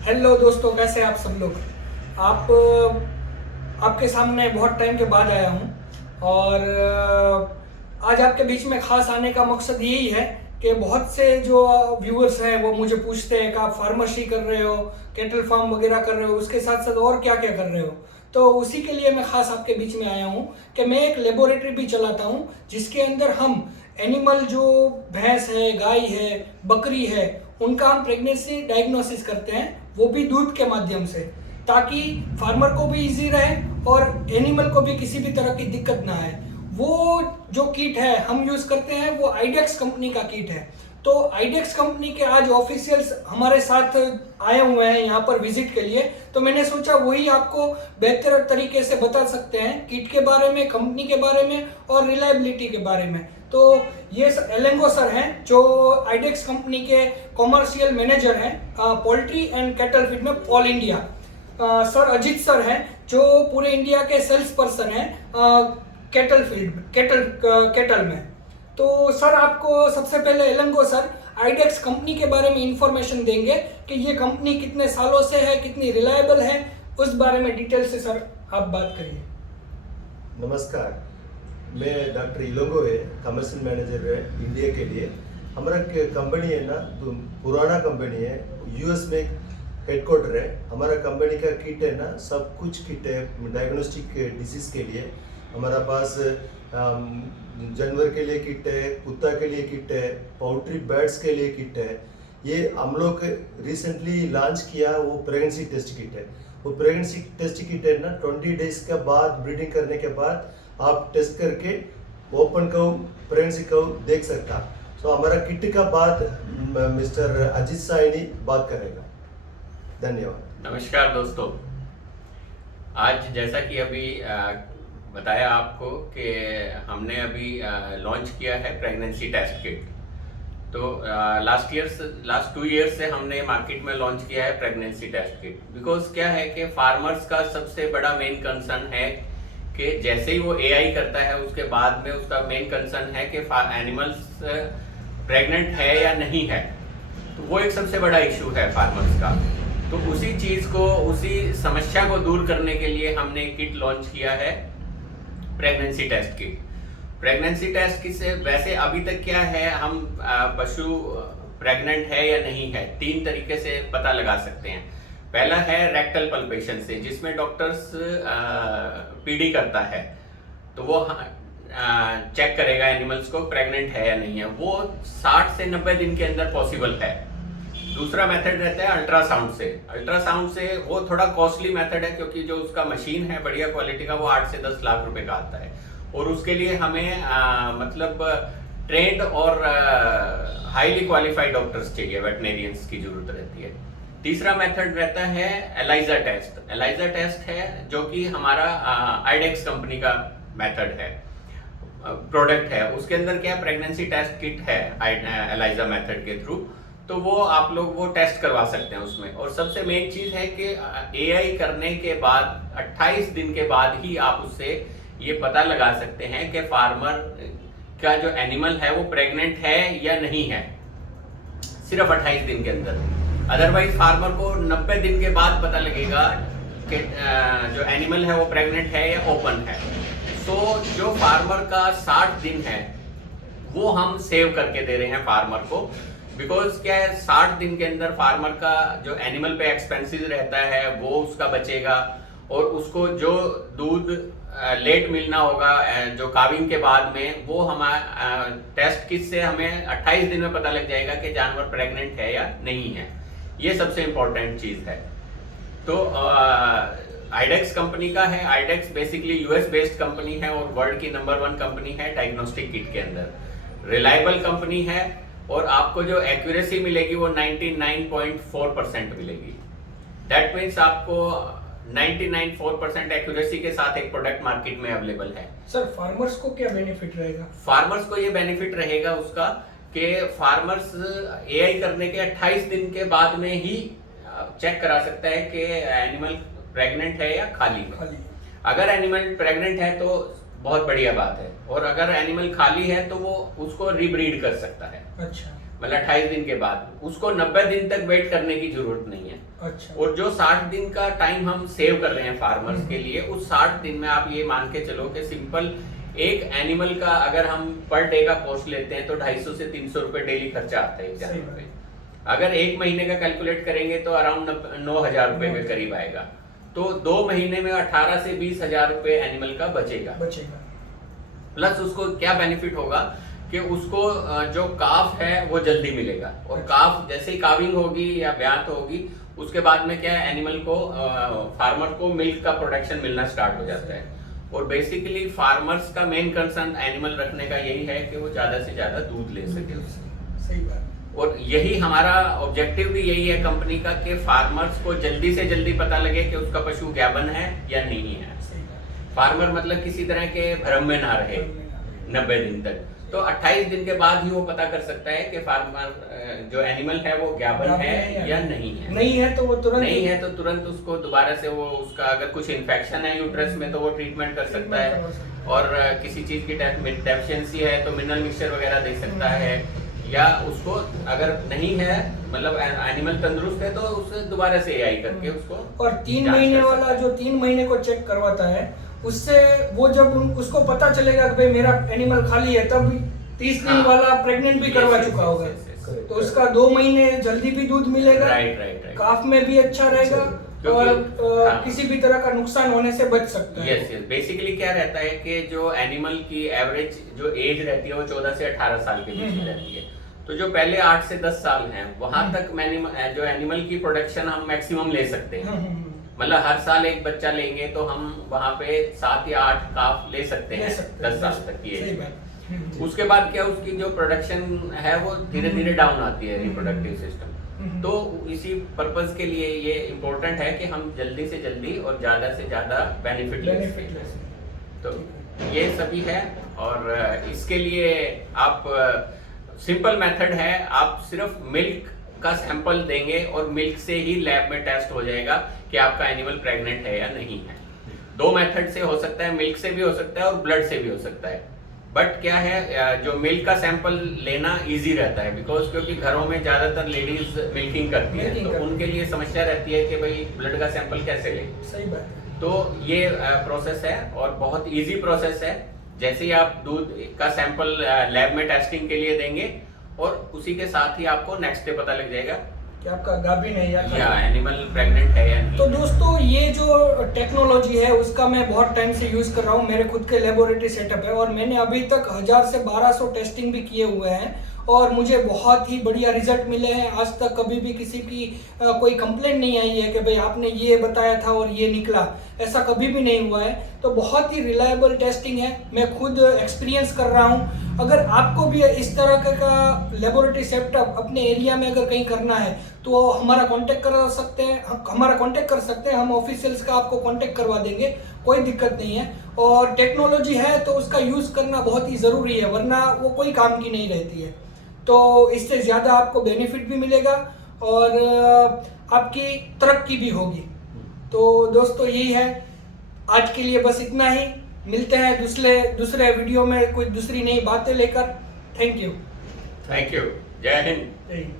Hello दोस्तों, कैसे हैं आप सब लोग। आप आपके सामने बहुत टाइम के बाद आया हूँ और आज आपके बीच में खास आने का मकसद यही है कि बहुत से जो व्यूअर्स हैं वो मुझे पूछते हैं कि आप फार्मेसी कर रहे हो, कैटल फार्म वगैरह कर रहे हो, उसके साथ साथ और क्या क्या कर रहे हो। तो उसी के लिए मैं खास आपके बीच में आया हूँ कि मैं एक लेबोरेटरी भी चलाता हूँ जिसके अंदर हम एनिमल जो भैंस है, गाय है, बकरी है, उनका हम प्रेगनेंसी डायग्नोसिस करते हैं, वो भी दूध के माध्यम से, ताकि फार्मर को भी इजी रहे और एनिमल को भी किसी भी तरह की दिक्कत ना आए। वो जो किट है हम यूज़ करते हैं वो आइडेक्स कंपनी का किट है। तो आइडेक्स कंपनी के आज ऑफिशियल्स हमारे साथ आए हुए हैं यहाँ पर विजिट के लिए, तो मैंने सोचा वही आपको बेहतर तरीके से बता सकते हैं किट के बारे में, कंपनी के बारे में और रिलायबिलिटी के बारे में। तो ये एलेंगो सर हैं जो आइडेक्स कंपनी के कॉमर्शियल मैनेजर हैं पोल्ट्री एंड कैटल फीड में all India. Sir Ajit sir हैं जो पूरे इंडिया के सेल्स पर्सन हैं कैटल फील्ड कैटल में। तो सर आपको सबसे पहले एलेंगो सर आइडेक्स कंपनी के बारे में इंफॉर्मेशन देंगे कि ये कंपनी कितने सालों से है, कितनी रिलायबल है, उस बारे में डिटेल से सर आप बात करिए। नमस्कार, मैं डॉक्टर इलोंगो है, कमर्शियल मैनेजर है इंडिया के लिए। हमारा कंपनी है ना, तो पुराना कंपनी है, यूएस में हेडक्वार्टर है। हमारा कंपनी का किट है ना, सब कुछ किट है डायग्नोस्टिक डिसीज के लिए। हमारा पास जानवर के लिए किट है, कुत्ता के लिए किट है, पोल्ट्री बर्ड्स के लिए किट है। ये हम लोग रिसेंटली लॉन्च किया वो प्रेगनेंसी टेस्ट किट है। वो प्रेगनेंसी टेस्ट किट है ना, 20 डेज के बाद ब्रीडिंग करने के बाद आप टेस्ट करके ओपन कव प्रेगनेंसी कव देख सकता। तो हमारा किट का बात मिस्टर अजीत साइनी बात करेगा। धन्यवाद। नमस्कार दोस्तों, आज जैसा कि अभी बताया आपको कि हमने अभी लॉन्च किया है प्रेगनेंसी टेस्ट किट। तो लास्ट 2 ईयर्स से हमने मार्केट में लॉन्च किया है प्रेगनेंसी टेस्ट किट। बिकॉज क्या है कि फार्मर्स का सबसे बड़ा मेन कंसर्न है कि जैसे ही वो एआई करता है उसके बाद में उसका मेन कंसर्न है कि एनिमल्स प्रेग्नेंट है या नहीं है। तो वो एक सबसे बड़ा इशू है फार्मर्स का। तो उसी चीज को, उसी समस्या को दूर करने के लिए हमने किट लॉन्च किया है pregnancy test kit. Pregnancy test kit से वैसे अभी तक क्या है, हम पशु प्रेग्नेंट है या नहीं है 3 तरीके से पता लगा सकते हैं। पहला है रेक्टल पल्पेशन से, जिसमें डॉक्टर्स पीडी करता है तो वो चेक करेगा एनिमल्स को प्रेग्नेंट है या नहीं है। वो 60 से 90 दिन के अंदर पॉसिबल है। दूसरा मेथड रहता है अल्ट्रासाउंड से। अल्ट्रासाउंड से वो थोड़ा कॉस्टली मेथड है, क्योंकि जो उसका मशीन है बढ़िया क्वालिटी का, वो 8 से 10 लाख रुपए का आता है और उसके लिए हमें मतलब ट्रेंड और हाईली क्वालिफाइड डॉक्टर्स चाहिए, वेटनेरियंस की जरूरत रहती है। तीसरा मेथड रहता है एलाइजा टेस्ट। एलाइजा टेस्ट है जो कि हमारा आइडेक्स कंपनी का मेथड है, प्रोडक्ट है। उसके अंदर क्या प्रेगनेंसी टेस्ट किट है एलाइजा मेथड के थ्रू, तो वो आप लोग वो टेस्ट करवा सकते हैं उसमें। और सबसे मेन चीज है कि एआई करने के बाद 28 दिन के बाद ही आप उससे ये पता लगा सकते हैं कि फार्मर का जो एनिमल है वो प्रेग्नेंट है या नहीं है, सिर्फ 28 दिन के अंदर। अदरवाइज फार्मर को 90 दिन के बाद पता लगेगा कि जो एनिमल है वो प्रेग्नेंट है या ओपन है। सो जो फार्मर का 60 दिन है वो हम सेव करके दे रहे हैं फार्मर को। बिकॉज क्या है, 60 दिन के अंदर फार्मर का जो एनिमल पे एक्सपेंसेस रहता है वो उसका बचेगा, और उसको जो दूध लेट मिलना होगा जो काविंग के बाद में, वो हमारा टेस्ट किट से हमें 28 दिन में पता लग जाएगा कि जानवर प्रेग्नेंट है या नहीं है। ये सबसे इंपॉर्टेंट चीज है। तो आइडेक्स कंपनी का है। IDEX basically US based company है और वर्ल्ड की नंबर 1 कंपनी है डायग्नोस्टिक किट के अंदर। रिलायबल कंपनी है और आपको जो एक्यूरेसी मिलेगी वो 99.4% मिलेगी। दैट मीन्स आपको 99.4% एक्यूरेसी के साथ एक प्रोडक्ट मार्केट में अवेलेबल है। सर फार्मर्स को क्या बेनिफिट रहेगा? फार्मर्स को ये बेनिफिट रहेगा उसका कि फार्मर्स एआई करने के 28 दिन के बाद में ही चेक करा सकता है कि एनिमल प्रेग्नेंट है या खाली। अगर एनिमल प्रेग्नेंट है तो बहुत बढ़िया बात है, और अगर एनिमल खाली है तो वो उसको रीब्रीड कर सकता है। अच्छा। मतलब 28 दिन के बाद, उसको 90 दिन तक वेट करने की जरूरत नहीं है। अच्छा। और जो 60 दिन का टाइम हम सेव कर रहे हैं फार्मर्स के लिए, उस 60 दिन में आप ये मान के चलो कि सिंपल एक एनिमल का अगर हम पर डे का कॉस्ट लेते हैं तो 250 से 300 रुपए डेली खर्चा आता है जानवर पे। अगर एक महीने का कैलकुलेट करेंगे तो अराउंड 9,000 रुपए के करीब आएगा। तो 2 महीने में 18 से 20,000 रुपए एनिमल का बचेगा। प्लस उसको क्या बेनिफिट होगा कि उसको जो काफ है वो जल्दी मिलेगा, और काफ जैसे ही काविंग होगी या ब्यात होगी उसके बाद में क्या है, एनिमल को फार्मर को मिल्क का प्रोडक्शन मिलना स्टार्ट हो जाता है। और बेसिकली फार्मर्स का मेन कंसर्न एनिमल रखने का यही है कि वो ज्यादा से ज्यादा दूध ले सके उससे। सही बात। और यही हमारा ऑब्जेक्टिव भी यही है कंपनी का कि फार्मर्स को जल्दी से जल्दी पता लगे कि उसका पशु गाभिन है या नहीं है। फार्मर मतलब किसी तरह के भ्रम में ना रहे 90 दिन तक। तो 28 दिन के बाद ही वो पता कर सकता है कि फार्मर जो एनिमल है वो गाभिन है या नहीं है। नहीं है तो वो तुरंत उसको दोबारा से वो उसका अगर कुछ इन्फेक्शन है यूट्रस में तो वो ट्रीटमेंट कर सकता है, और किसी चीज की डेफिशिएंसी है तो मिनरल मिक्सचर वगैरह दे सकता है, या उसको अगर नहीं है मतलब एनिमल तंदुरुस्त है तो उसे दोबारा से एआई करके उसको। और 3 महीने वाला जो 3 महीने को चेक करवाता है, उससे वो जब उसको पता चलेगा कि भाई मेरा एनिमल खाली है, तब 30 दिन वाला प्रेग्नेंट भी करवा चुका होगा, तो उसका 2 महीने जल्दी भी दूध मिलेगा। राइट। काफ में भी अच्छा रहेगा और किसी भी तरह का नुकसान होने से बच सकता है। यस। बेसिकली क्या रहता है कि जो एनिमल की एवरेज जो एज रहती है वो 14 से 18 साल के बीच में रहती है। तो जो पहले 8 से 10 साल हैं वहां तक जो एनिमल की प्रोडक्शन हम मैक्सिमम ले सकते हैं। मतलब हर साल एक बच्चा लेंगे तो हम वहां पे 7 या 8 काफ ले सकते हैं 10 साल तक की एज में। उसके बाद क्या उसकी जो प्रोडक्शन है वो धीरे धीरे डाउन आती है, रिप्रोडक्टिव सिस्टम। तो इसी पर्पस के लिए ये इम्पोर्टेंट है कि हम जल्दी से जल्दी और ज्यादा से ज्यादा बेनिफिट ले सकें। तो ये सभी है, और इसके लिए आप सिंपल मेथड है, आप सिर्फ मिल्क का सैंपल देंगे और मिल्क से ही लैब में टेस्ट हो जाएगा कि आपका एनिमल प्रेग्नेंट है या नहीं है। 2 मेथड से हो सकता है, मिल्क से भी हो सकता है और ब्लड से भी हो सकता है। बट क्या है, जो मिल्क का सैंपल लेना इजी रहता है बिकॉज क्योंकि घरों में ज्यादातर लेडीज मिल्किंग करती है, तो उनके लिए समस्या रहती है कि भाई ब्लड का सैंपल कैसे लें। सही बात है। तो ये प्रोसेस है और बहुत इजी प्रोसेस है। जैसे ही आप दूध का सैंपल लैब में टेस्टिंग के लिए देंगे और उसी के साथ ही आपको नेक्स्ट डे पता लग जाएगा कि आपका गाभिन है या एनिमल प्रेग्नेंट है या नहीं। तो दोस्तों ये जो टेक्नोलॉजी है उसका मैं बहुत टाइम से यूज़ कर रहा हूँ। मेरे खुद के लेबोरेटरी सेटअप है और मैंने अभी तक 1000 से 1200 टेस्टिंग भी किए हुए हैं और मुझे बहुत ही बढ़िया रिजल्ट मिले हैं। आज तक कभी भी किसी की कोई कंप्लेंट नहीं आई है कि भाई आपने ये बताया था और ये निकला, ऐसा कभी भी नहीं हुआ है। तो बहुत ही रिलायबल टेस्टिंग है, मैं खुद एक्सपीरियंस कर रहा हूँ। अगर आपको भी इस तरह का लेबोरेटरी सेटअप अपने एरिया में अगर कहीं करना है तो हमारा कांटेक्ट कर सकते हैं, हम ऑफिशियल्स का आपको कांटेक्ट करवा देंगे, कोई दिक्कत नहीं है। और टेक्नोलॉजी है तो उसका यूज़ करना बहुत ही ज़रूरी है, वरना वो कोई काम की नहीं रहती है। तो इससे ज़्यादा आपको बेनिफिट भी मिलेगा और आपकी तरक्की भी होगी। तो दोस्तों यही है, आज के लिए बस इतना ही। मिलते हैं दूसरे वीडियो में कोई दूसरी नई बातें लेकर। Thank you. जय हिंद।